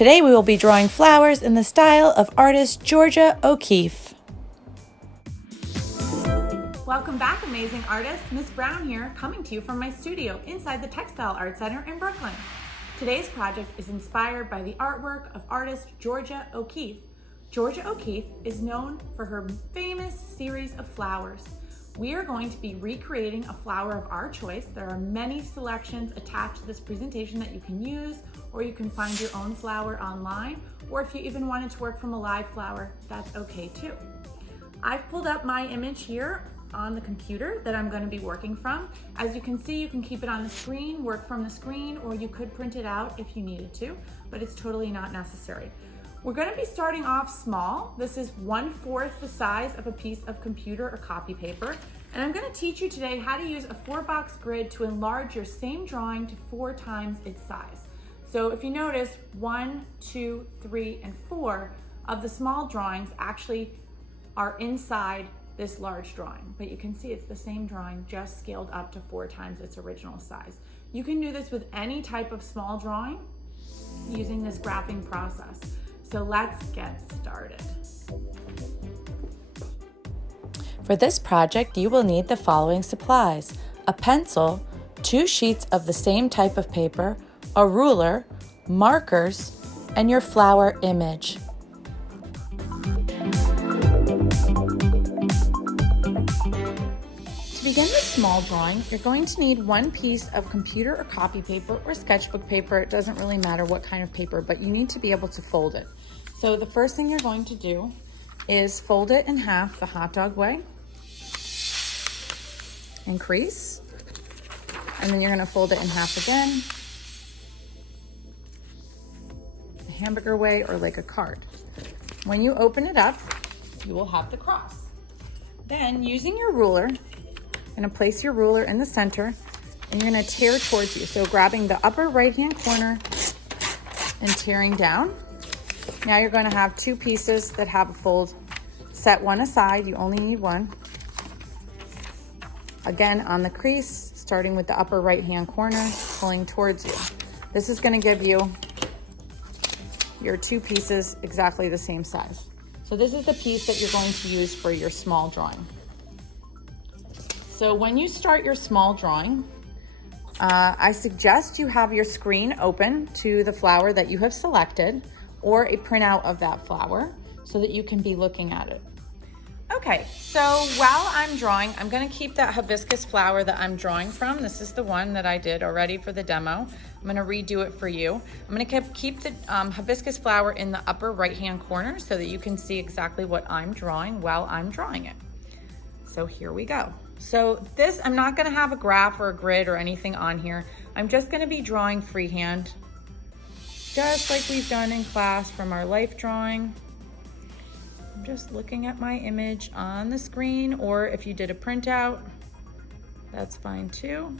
Today we will be drawing flowers in the style of artist Georgia O'Keeffe. Welcome back, amazing artists. Miss Brown here, coming to you from my studio inside the Textile Art Center in Brooklyn. Today's project is inspired by the artwork of artist Georgia O'Keeffe. Georgia O'Keeffe is known for her famous series of flowers. We are going to be recreating a flower of our choice. There are many selections attached to this presentation that you can use, or you can find your own flower online, or if you even wanted to work from a live flower, that's okay too. I've pulled up my image here on the computer that I'm going to be working from. As you can see, you can keep it on the screen, work from the screen, or you could print it out if you needed to, but it's totally not necessary. We're going to be starting off small. This is 1/4 the size of a piece of computer or copy paper. And I'm going to teach you today how to use a 4-box grid to enlarge your same drawing to 4 times its size. So if you notice, 1, 2, 3, and 4 of the small drawings actually are inside this large drawing, but you can see it's the same drawing, just scaled up to 4 times its original size. You can do this with any type of small drawing using this graphing process. So let's get started. For this project, you will need the following supplies: a pencil, 2 sheets of the same type of paper, a ruler, markers, and your flower image. To begin the small drawing, you're going to need 1 piece of computer or copy paper or sketchbook paper. It doesn't really matter what kind of paper, but you need to be able to fold it. So the first thing you're going to do is fold it in half the hot dog way and crease. And then you're going to fold it in half again, the hamburger way, or like a card. When you open it up, you will have the cross. Then, using your ruler, you're going to place your ruler in the center and you're going to tear towards you. So grabbing the upper right hand corner and tearing down. Now you're going to have 2 pieces that have a fold. Set one aside, you only need one. Again, on the crease, starting with the upper right hand corner, pulling towards you. This is going to give you your 2 pieces exactly the same size. So this is the piece that you're going to use for your small drawing. So when you start your small drawing, I suggest you have your screen open to the flower that you have selected, or a printout of that flower so that you can be looking at it. Okay, so while I'm drawing, I'm gonna keep that hibiscus flower that I'm drawing from. This is the one that I did already for the demo. I'm gonna redo it for you. I'm gonna keep the hibiscus flower in the upper right-hand corner so that you can see exactly what I'm drawing while I'm drawing it. So here we go. So this, I'm not gonna have a graph or a grid or anything on here. I'm just gonna be drawing freehand, just like we've done in class from our life drawing. I'm just looking at my image on the screen, or if you did a printout, that's fine too.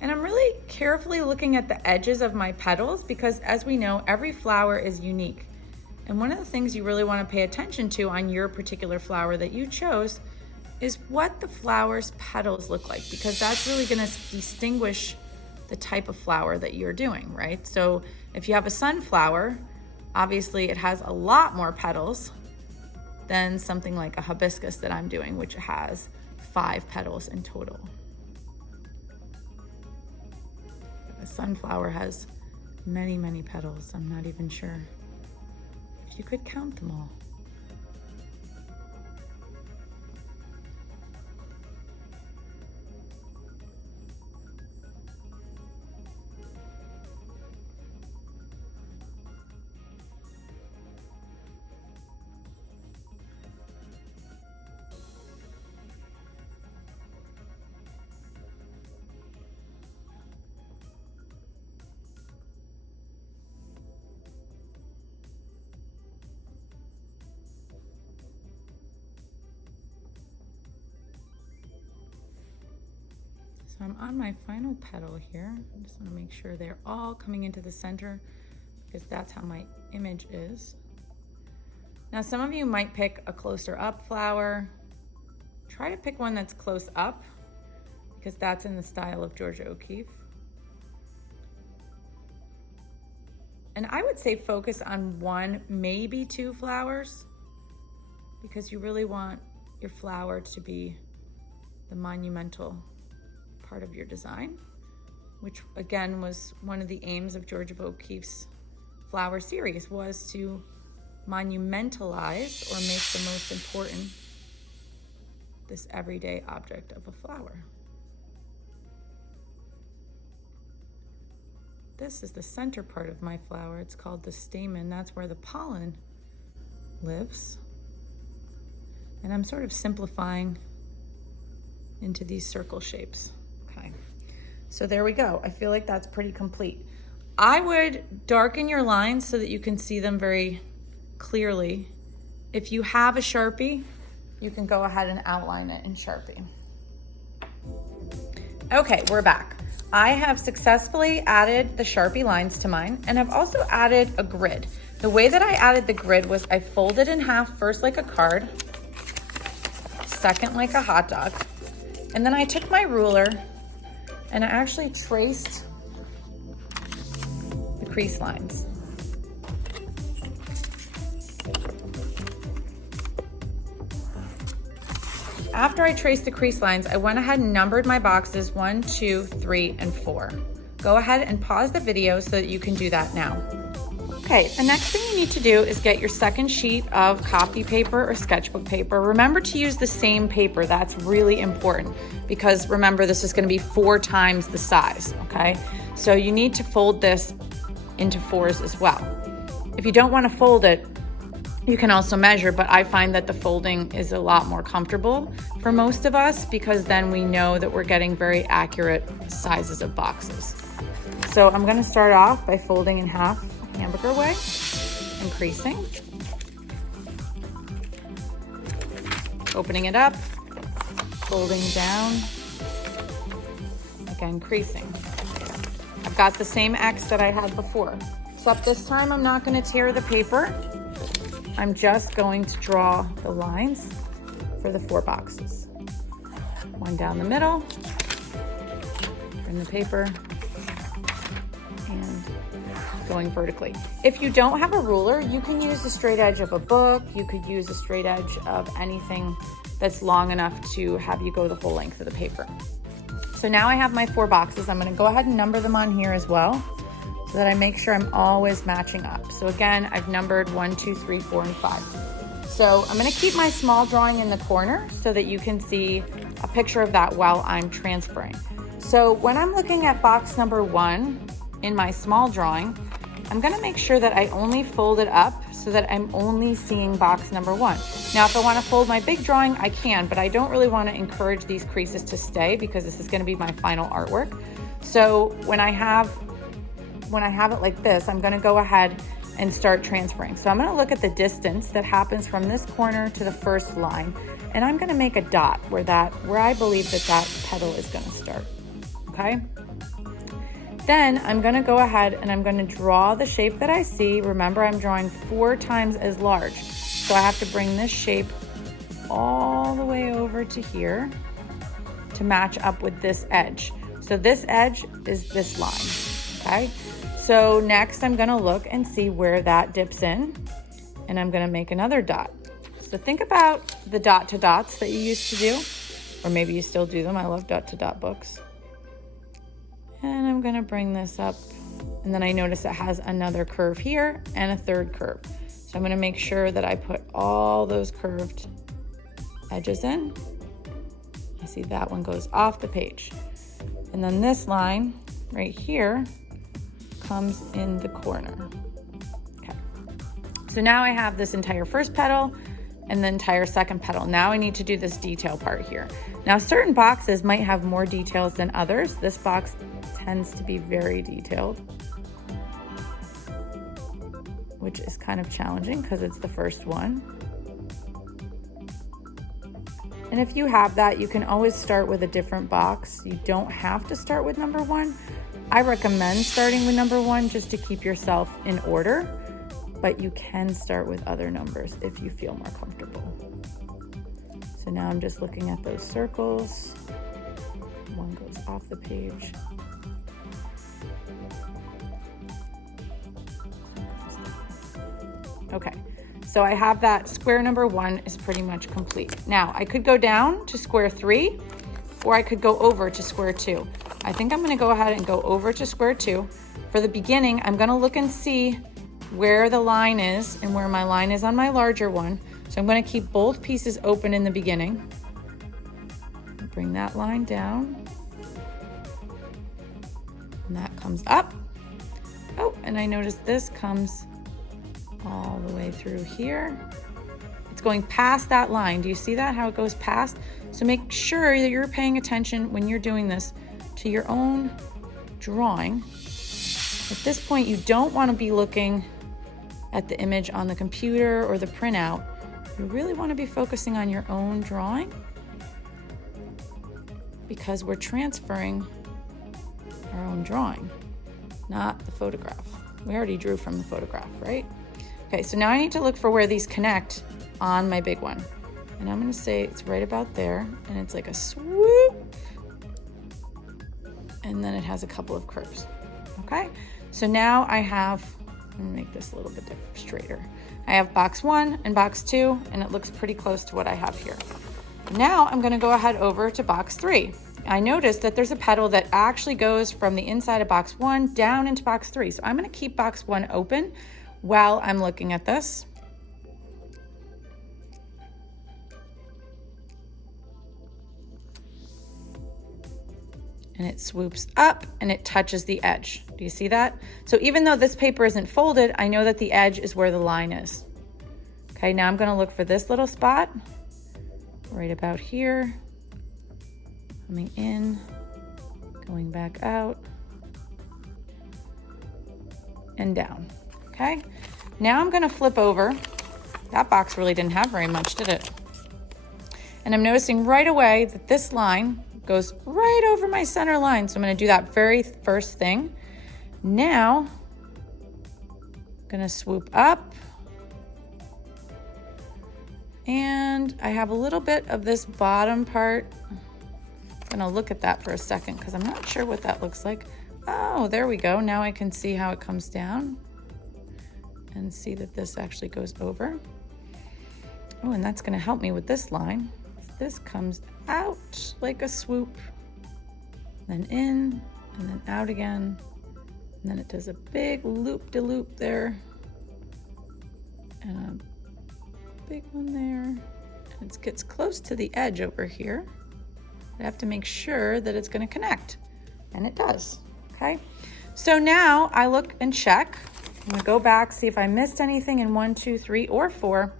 And I'm really carefully looking at the edges of my petals because, as we know, every flower is unique. And one of the things you really want to pay attention to on your particular flower that you chose is what the flower's petals look like, because that's really going to distinguish the type of flower that you're doing, right? So if you have a sunflower, obviously it has a lot more petals than something like a hibiscus that I'm doing, which has 5 petals in total. A sunflower has many, many petals. I'm not even sure if you could count them all. So I'm on my final petal here. I just want to make sure they're all coming into the center because that's how my image is. Now some of you might pick a closer up flower. Try to pick one that's close up because that's in the style of Georgia O'Keeffe. And I would say focus on 1, maybe 2 flowers, because you really want your flower to be the monumental part of your design, which again was one of the aims of Georgia O'Keeffe's flower series, was to monumentalize or make the most important this everyday object of a flower. This is the center part of my flower. It's called the stamen. That's where the pollen lives. And I'm sort of simplifying into these circle shapes. Okay, so there we go. I feel like that's pretty complete. I would darken your lines so that you can see them very clearly. If you have a Sharpie, you can go ahead and outline it in Sharpie. Okay, we're back. I have successfully added the Sharpie lines to mine, and I've also added a grid. The way that I added the grid was I folded in half, first like a card, second like a hot dog, and then I took my ruler and I actually traced the crease lines. After I traced the crease lines, I went ahead and numbered my boxes 1, 2, 3, and 4. Go ahead and pause the video so that you can do that now. Okay, the next thing you need to do is get your second sheet of copy paper or sketchbook paper. Remember to use the same paper. That's really important because remember, this is going to be 4 times the size, okay? So you need to fold this into 4s as well. If you don't want to fold it, you can also measure, but I find that the folding is a lot more comfortable for most of us because then we know that we're getting very accurate sizes of boxes. So I'm going to start off by folding in half hamburger way and creasing. Opening it up, folding down, again creasing. I've got the same X that I had before, except this time I'm not going to tear the paper. I'm just going to draw the lines for the 4 boxes. 1 down the middle, bring the paper, and going vertically. If you don't have a ruler, you can use the straight edge of a book. You could use the straight edge of anything that's long enough to have you go the whole length of the paper. So now I have my 4 boxes. I'm going to go ahead and number them on here as well, so that I make sure I'm always matching up. So again, I've numbered 1, 2, 3, 4, and 5. So I'm gonna keep my small drawing in the corner so that you can see a picture of that while I'm transferring. So when I'm looking at box number 1 in my small drawing, I'm gonna make sure that I only fold it up so that I'm only seeing box number 1. Now, if I wanna fold my big drawing, I can, but I don't really wanna encourage these creases to stay because this is gonna be my final artwork. So when I have it like this, I'm gonna go ahead and start transferring. So I'm gonna look at the distance that happens from this corner to the first line, and I'm gonna make a dot where I believe that petal is gonna start, okay? Then I'm gonna go ahead and I'm gonna draw the shape that I see. Remember, I'm drawing 4 times as large. So I have to bring this shape all the way over to here to match up with this edge. So this edge is this line, okay? So next I'm gonna look and see where that dips in, and I'm gonna make another dot. So think about the dot to dots that you used to do, or maybe you still do them. I love dot to dot books. And I'm gonna bring this up, and then I notice it has another curve here and a third curve. So I'm gonna make sure that I put all those curved edges in. I see that one goes off the page. And then this line right here comes in the corner. Okay. So now I have this entire first petal and the entire second petal. Now I need to do this detail part here. Now certain boxes might have more details than others. This box tends to be very detailed, which is kind of challenging because it's the first one. And if you have that, you can always start with a different box. You don't have to start with number 1. I recommend starting with number 1 just to keep yourself in order, but you can start with other numbers if you feel more comfortable. So now I'm just looking at those circles. One goes off the page. Okay, so I have that square number 1 is pretty much complete. Now I could go down to square 3, or I could go over to square 2. I think I'm gonna go ahead and go over to square 2. For the beginning, I'm gonna look and see where the line is and where my line is on my larger one. So I'm gonna keep both pieces open in the beginning. Bring that line down. And that comes up. Oh, and I noticed this comes all the way through here. It's going past that line. Do you see that, how it goes past? So make sure that you're paying attention when you're doing this to your own drawing. At this point, you don't want to be looking at the image on the computer or the printout. You really want to be focusing on your own drawing because we're transferring our own drawing, not the photograph. We already drew from the photograph, right? Okay, so now I need to look for where these connect on my big one. And I'm gonna say it's right about there, and it's like a swoop, and then it has a couple of curves, okay? So now I have, I'm gonna make this a little bit straighter. I have box 1 and box 2, and it looks pretty close to what I have here. Now I'm gonna go ahead over to box 3. I noticed that there's a petal that actually goes from the inside of box 1 down into box 3. So I'm gonna keep box 1 open while I'm looking at this. And it swoops up and it touches the edge. Do you see that? So even though this paper isn't folded, I know that the edge is where the line is. Okay, now I'm gonna look for this little spot right about here. Coming in, going back out, and down, okay? Now I'm gonna flip over. That box really didn't have very much, did it? And I'm noticing right away that this line goes right over my center line. So I'm gonna do that very first thing. Now, I'm gonna swoop up. And I have a little bit of this bottom part. I'm gonna look at that for a second because I'm not sure what that looks like. Oh, there we go. Now I can see how it comes down and see that this actually goes over. Oh, and that's gonna help me with this line. This comes out like a swoop, then in, and then out again. And then it does a big loop-de-loop there. And a big one there. And it gets close to the edge over here. I have to make sure that it's gonna connect, and it does, okay? So now I look and check. I'm gonna go back, see if I missed anything in 1, 2, 3, or 4.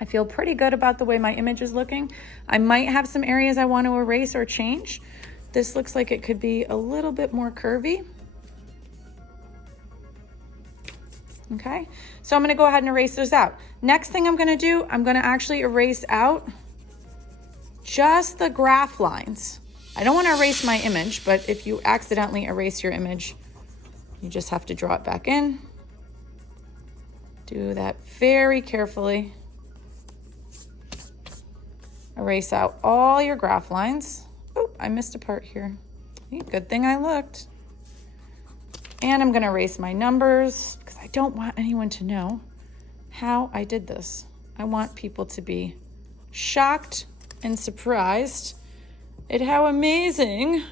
I feel pretty good about the way my image is looking. I might have some areas I want to erase or change. This looks like it could be a little bit more curvy. Okay, so I'm gonna go ahead and erase those out. Next thing I'm gonna do, I'm gonna actually erase out just the graph lines. I don't wanna erase my image, but if you accidentally erase your image, you just have to draw it back in. Do that very carefully. Erase out all your graph lines. Oh, I missed a part here. Good thing I looked. And I'm gonna erase my numbers because I don't want anyone to know how I did this. I want people to be shocked and surprised at how amazing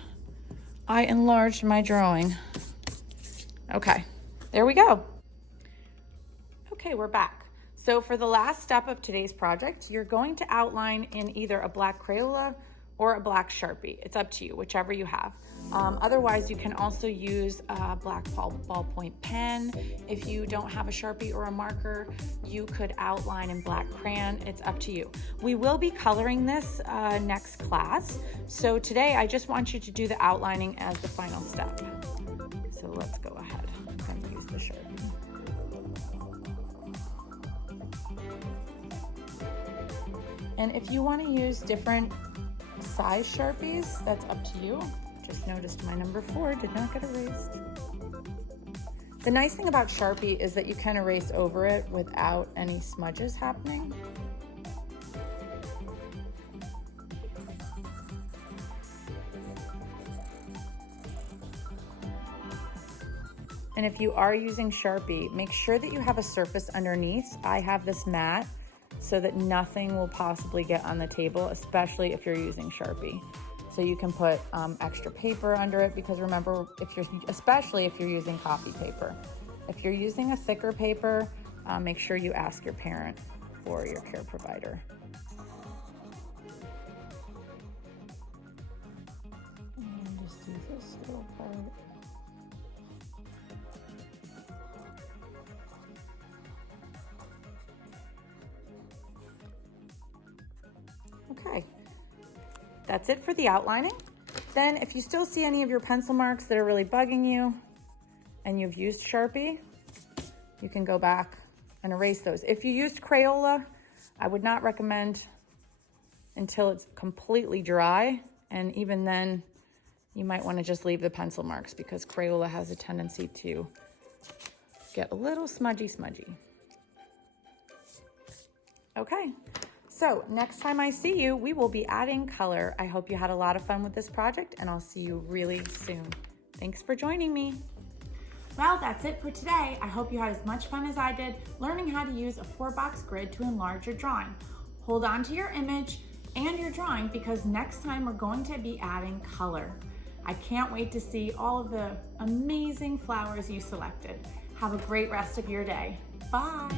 I enlarged my drawing. Okay, there we go. Okay, we're back. So for the last step of today's project, you're going to outline in either a black Crayola or a black Sharpie. It's up to you, whichever you have. Otherwise, you can also use a black ballpoint pen. If you don't have a Sharpie or a marker, you could outline in black crayon. It's up to you. We will be coloring this next class. So today, I just want you to do the outlining as the final step. So let's go ahead and use the Sharpie. And if you want to use different size Sharpies, that's up to you. Just noticed my number 4 did not get erased. The nice thing about Sharpie is that you can erase over it without any smudges happening. And if you are using Sharpie, make sure that you have a surface underneath. I have this mat so that nothing will possibly get on the table, especially if you're using Sharpie. So you can put extra paper under it, because remember, especially if you're using copy paper. If you're using a thicker paper, make sure you ask your parent or your care provider. And just do this little part. Okay, that's it for the outlining. Then if you still see any of your pencil marks that are really bugging you and you've used Sharpie, you can go back and erase those. If you used Crayola, I would not recommend until it's completely dry. And even then, you might want to just leave the pencil marks, because Crayola has a tendency to get a little smudgy. Okay. So next time I see you, we will be adding color. I hope you had a lot of fun with this project, and I'll see you really soon. Thanks for joining me. Well, that's it for today. I hope you had as much fun as I did learning how to use a 4-box grid to enlarge your drawing. Hold on to your image and your drawing, because next time we're going to be adding color. I can't wait to see all of the amazing flowers you selected. Have a great rest of your day. Bye.